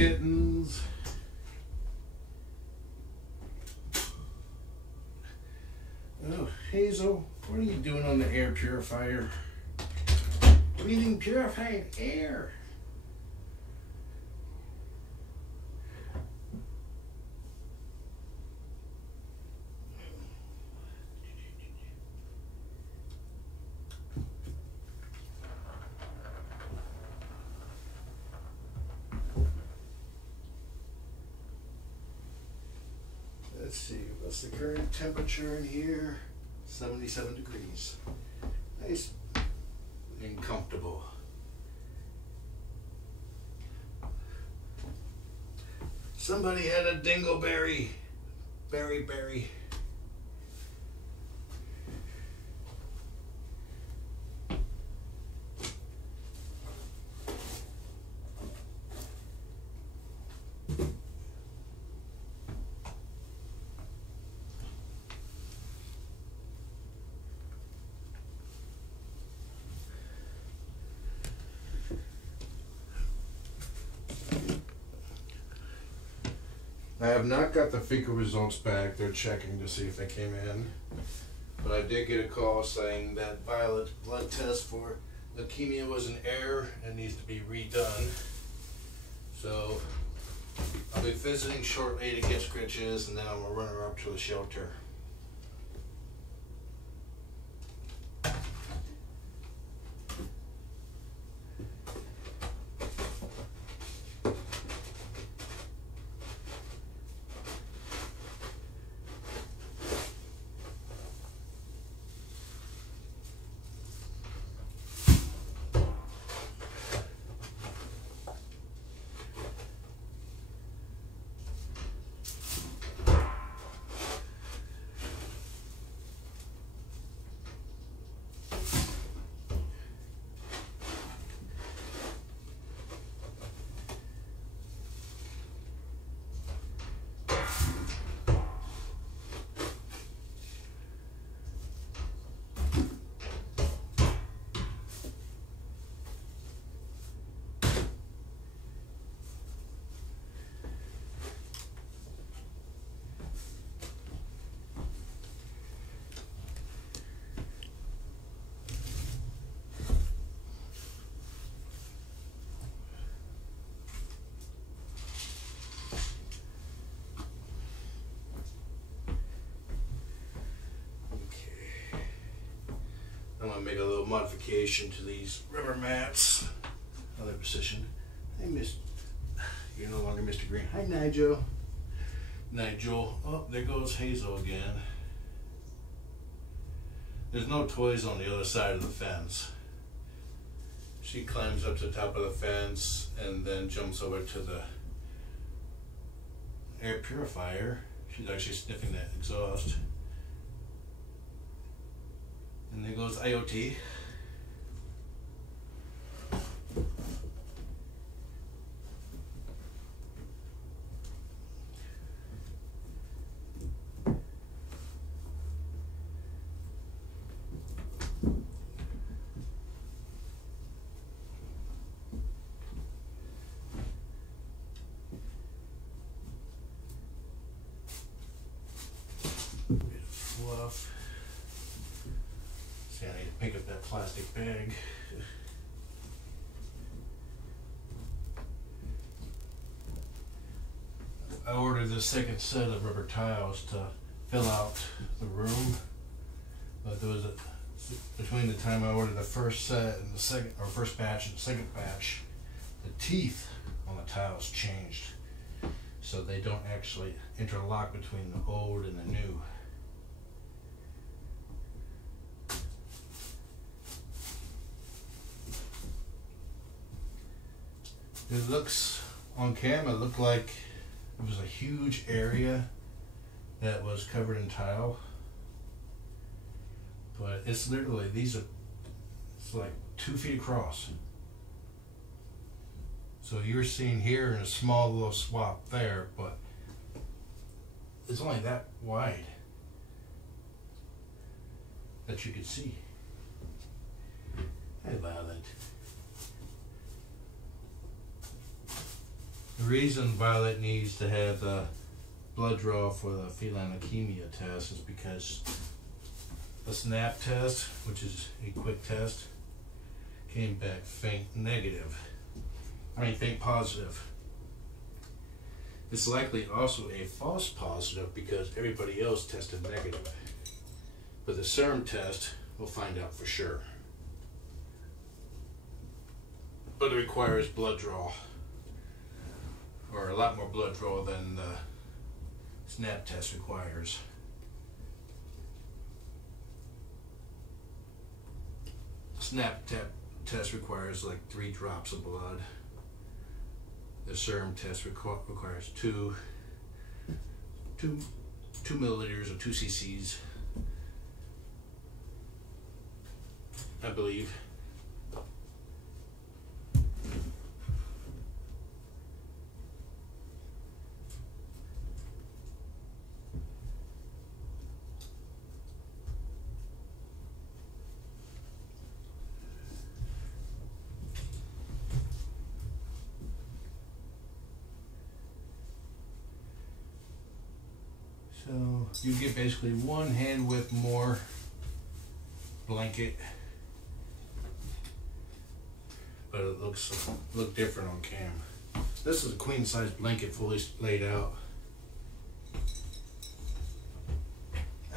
kittens. Oh, Hazel, what are you doing on the air purifier? Breathing purified air. Let's see, what's the current temperature in here? 77 degrees. Nice and comfortable. Somebody had a dingleberry. Berry. I have not got the fecal results back. They're checking to see if they came in. But I did get a call saying that Violet's blood test for leukemia was an error and needs to be redone. So I'll be visiting shortly to get scritches, and then I'm going to run her up to the shelter. I'm going to make a little modification to these rubber mats. Other position. Hey, you're no longer Mr. Green. Hi, Nigel. Oh, there goes Hazel again. There's no toys on the other side of the fence. She climbs up to the top of the fence and then jumps over to the air purifier. She's actually sniffing that exhaust. And there goes eye-oh-kee. Bit of fluff. I need to pick up that plastic bag. I ordered the second set of rubber tiles to fill out the room, but there was between the time I ordered the first set and the second, or first batch and the second batch, the teeth on the tiles changed, so they don't actually interlock between the old and the new. It looks, on camera, it looked like it was a huge area that was covered in tile. But it's literally, it's like 2 feet across. So you're seeing here in a small little swap there, but it's only that wide that you could see. Hi, Violet. The reason Violet needs to have the blood draw for the feline leukemia test is because the SNAP test, which is a quick test, came back faint positive. It's likely also a false positive because everybody else tested negative. But the serum test, we'll find out for sure. But it requires blood draw, or a lot more blood draw than the SNAP test requires. SNAP test requires like 3 drops of blood. The serum test requires 2 milliliters or 2 cc's, I believe. So you get basically 1 hand width more blanket, but it look different on cam. This is a queen size blanket fully laid out.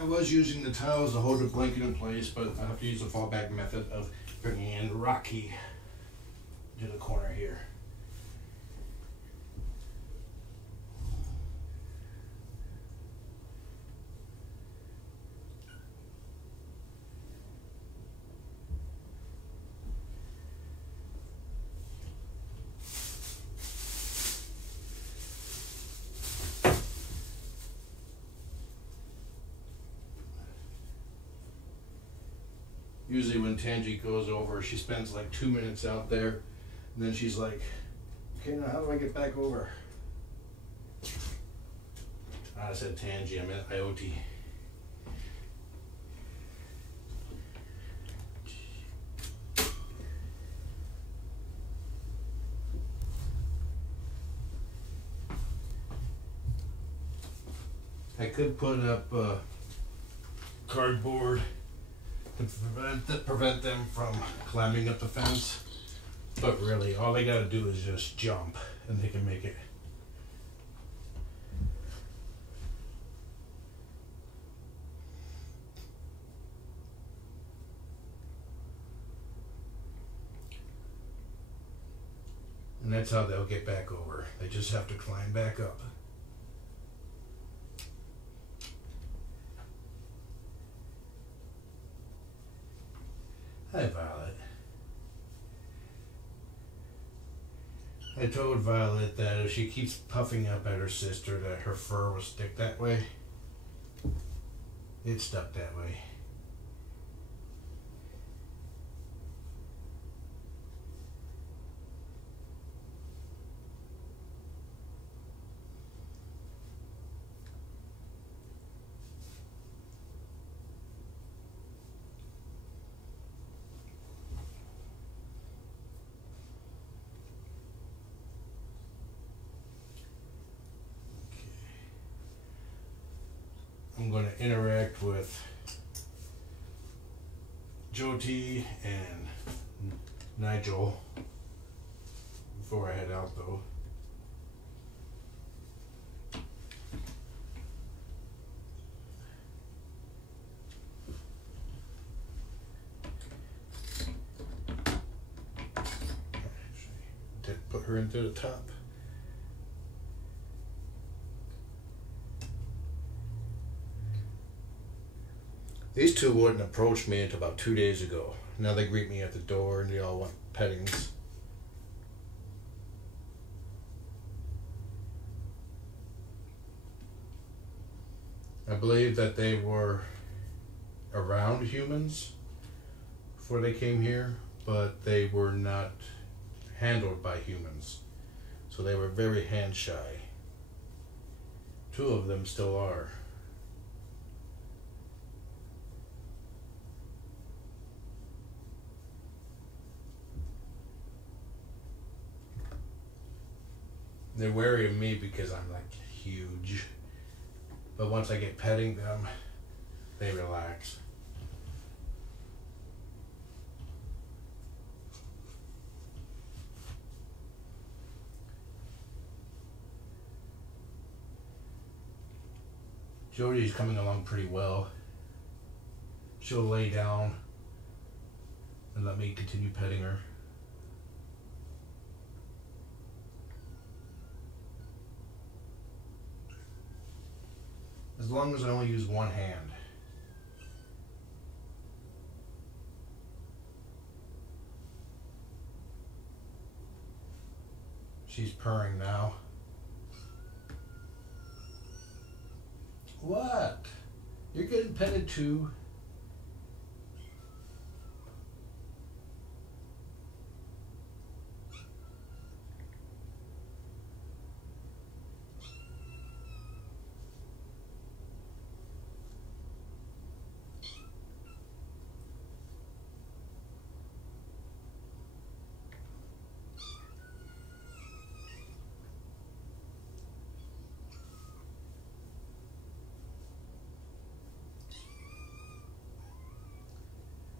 I was using the towels to hold the blanket in place, but I have to use the fallback method of bringing in Rocky to the corner here. Usually when Tangi goes over, she spends like 2 minutes out there, and then she's like, okay, now how do I get back over? I said Tangi, I meant Ioke. I could put up cardboard to prevent them from climbing up the fence, but really all they gotta do is just jump and they can make it. And that's how they'll get back over. They just have to climb back up. Hi, Violet. I told Violet that if she keeps puffing up at her sister that her fur will stick that way. It stuck that way. I'm going to interact with Joti and Nigel before I head out though. Put her into the top. These two wouldn't approach me until about 2 days ago. Now they greet me at the door and they all want pettings. I believe that they were around humans before they came here, but they were not handled by humans. So they were very hand shy. 2 of them still are. They're wary of me because I'm like huge. But once I get petting them, they relax. Joti's coming along pretty well. She'll lay down and let me continue petting her. As long as I only use one hand. She's purring now. What? You're getting petted too.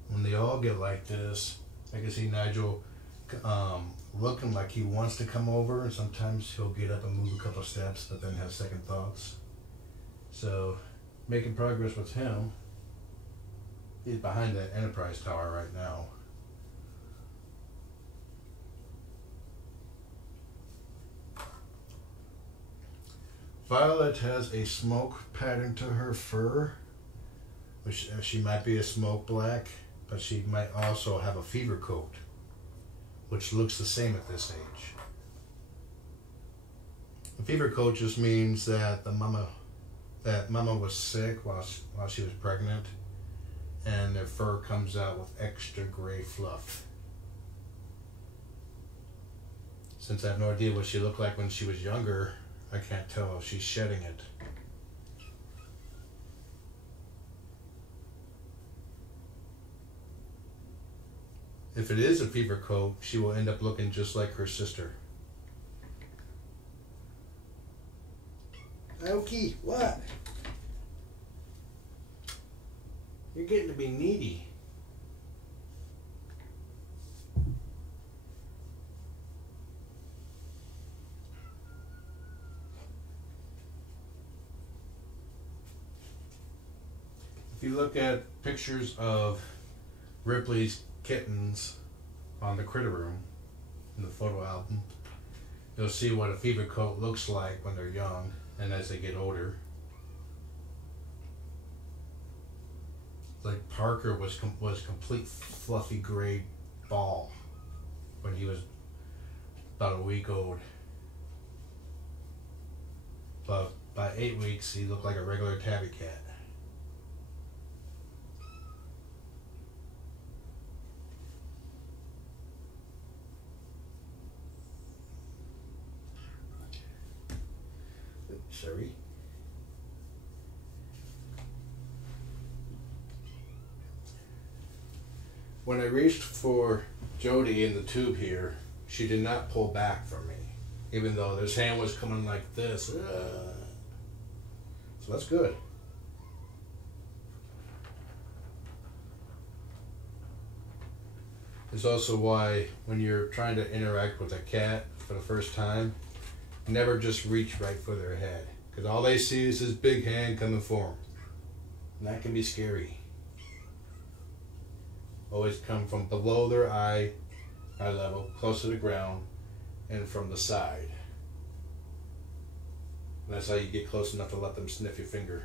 When they all get like this, I can see Nigel looking like he wants to come over, and sometimes he'll get up and move a couple steps, but then have second thoughts. So, making progress with him. He's behind that Enterprise tower right now. Violet has a smoke pattern to her fur, which she might be a smoke black, but she might also have a fever coat, which looks the same at this age. A fever coat just means that mama was sick while she was pregnant, and their fur comes out with extra gray fluff. Since I have no idea what she looked like when she was younger, I can't tell if she's shedding it. If it is a fever coat, she will end up looking just like her sister. Ioke, what? You're getting to be needy. If you look at pictures of Ripley's kittens on the Critter Room in the photo album, you'll see what a fever coat looks like when they're young and as they get older. Like Parker was complete fluffy gray ball when he was about a week old, but by 8 weeks he looked like a regular tabby cat. Sorry. When I reached for Joti in the tube here, she did not pull back from me, even though this hand was coming like this. So that's good. It's also why when you're trying to interact with a cat for the first time, never just reach right for their head, because all they see is this big hand coming for them, and that can be scary. Always come from below their eye level, close to the ground, and from the side. And that's how you get close enough to let them sniff your finger.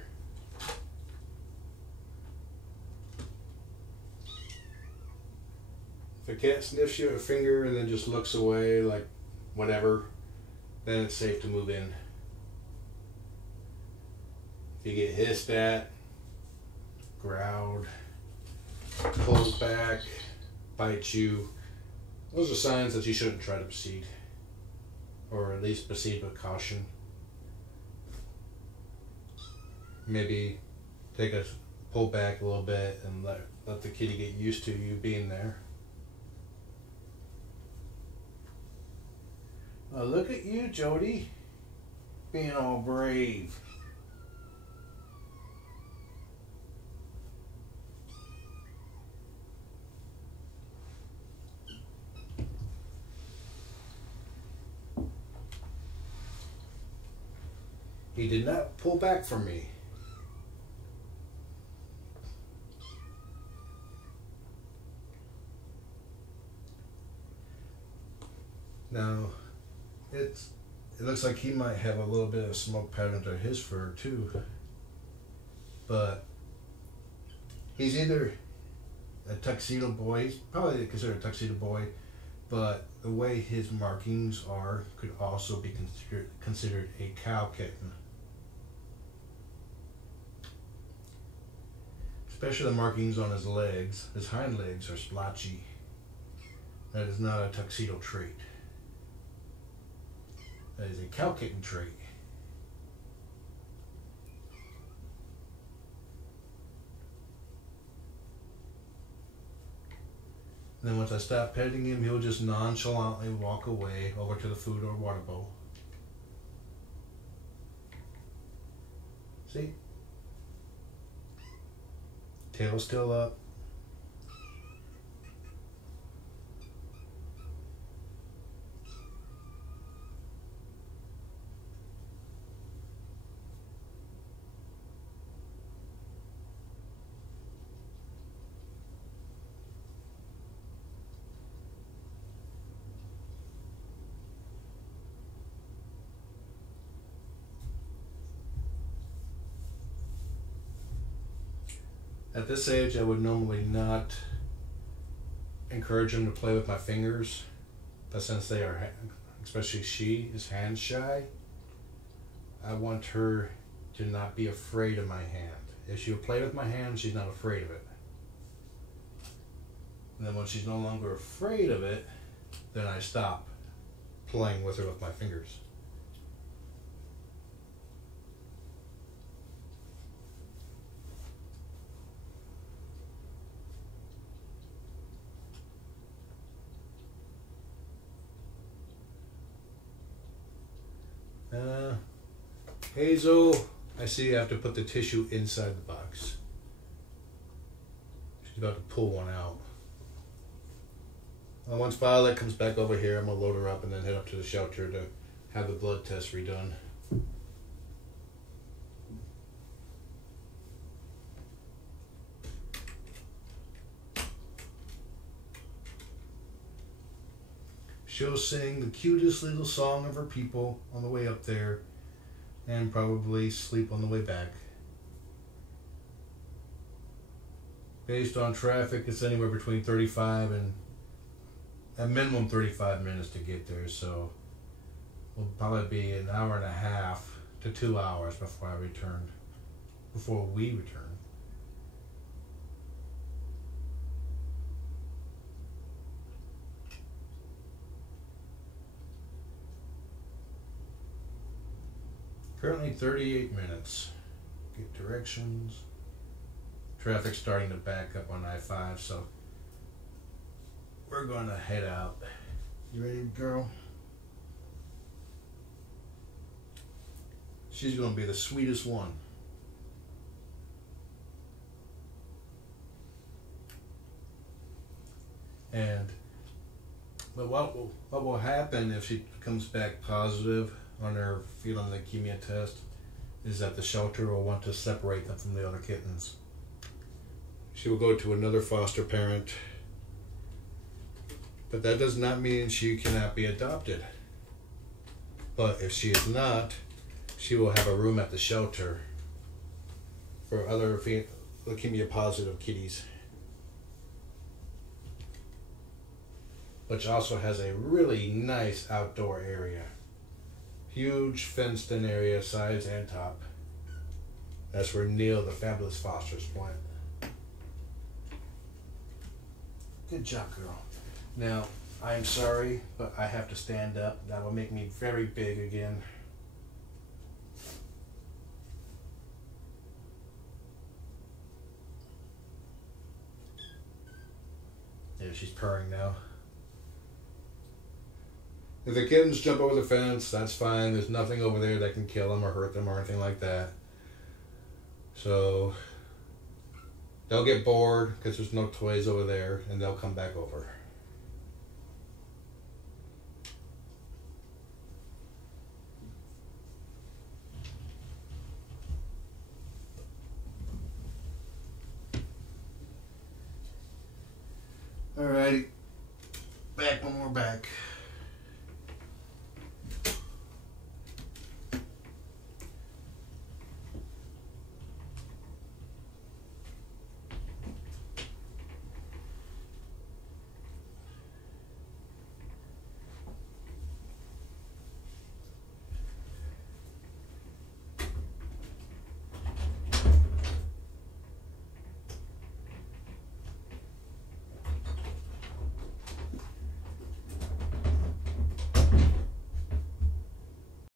If a cat sniffs your finger and then just looks away like whatever, then it's safe to move in. If you get hissed at, growled, pulls back, bites you, those are signs that you shouldn't try to proceed, or at least proceed with caution. Maybe pull back a little bit and let the kitty get used to you being there. Oh, look at you, Joti, being all brave. He did not pull back from me. Now, it looks like he might have a little bit of smoke pattern to his fur too. But he's either a tuxedo boy, he's probably considered a tuxedo boy, but the way his markings are could also be considered a cow kitten. Especially the markings on his legs. His hind legs are splotchy. That is not a tuxedo trait. That is a cow kitten trait. And then once I stop petting him, he'll just nonchalantly walk away over to the food or water bowl. See? Tail still up. At this age, I would normally not encourage him to play with my fingers, but since they are, especially she, is hand shy, I want her to not be afraid of my hand. If she will play with my hand, she's not afraid of it. And then when she's no longer afraid of it, then I stop playing with her with my fingers. Hazel, I see you have to put the tissue inside the box. She's about to pull one out. Once Violet comes back over here, I'm going to load her up and then head up to the shelter to have the blood test redone. She'll sing the cutest little song of her people on the way up there and probably sleep on the way back. Based on traffic, it's anywhere between 35 and a minimum 35 minutes to get there, so it'll probably be an hour and a half to 2 hours before we return. Currently 38 minutes. Get directions. Traffic's starting to back up on I-5, so we're going to head out. You ready, girl? She's going to be the sweetest one. But what will happen if she comes back positive on her fetal leukemia test is that the shelter will want to separate them from the other kittens. She will go to another foster parent, but that does not mean she cannot be adopted. But if she is not, she will have a room at the shelter for other leukemia positive kitties, which also has a really nice outdoor area. Huge fenced in area, sides and top. That's where Neil, the fabulous foster's plant. Good job, girl. Now, I'm sorry, but I have to stand up. That will make me very big again. There, she's purring now. If the kittens jump over the fence, that's fine. There's nothing over there that can kill them or hurt them or anything like that. So they'll get bored because there's no toys over there, and they'll come back over. Alrighty, back when we're back.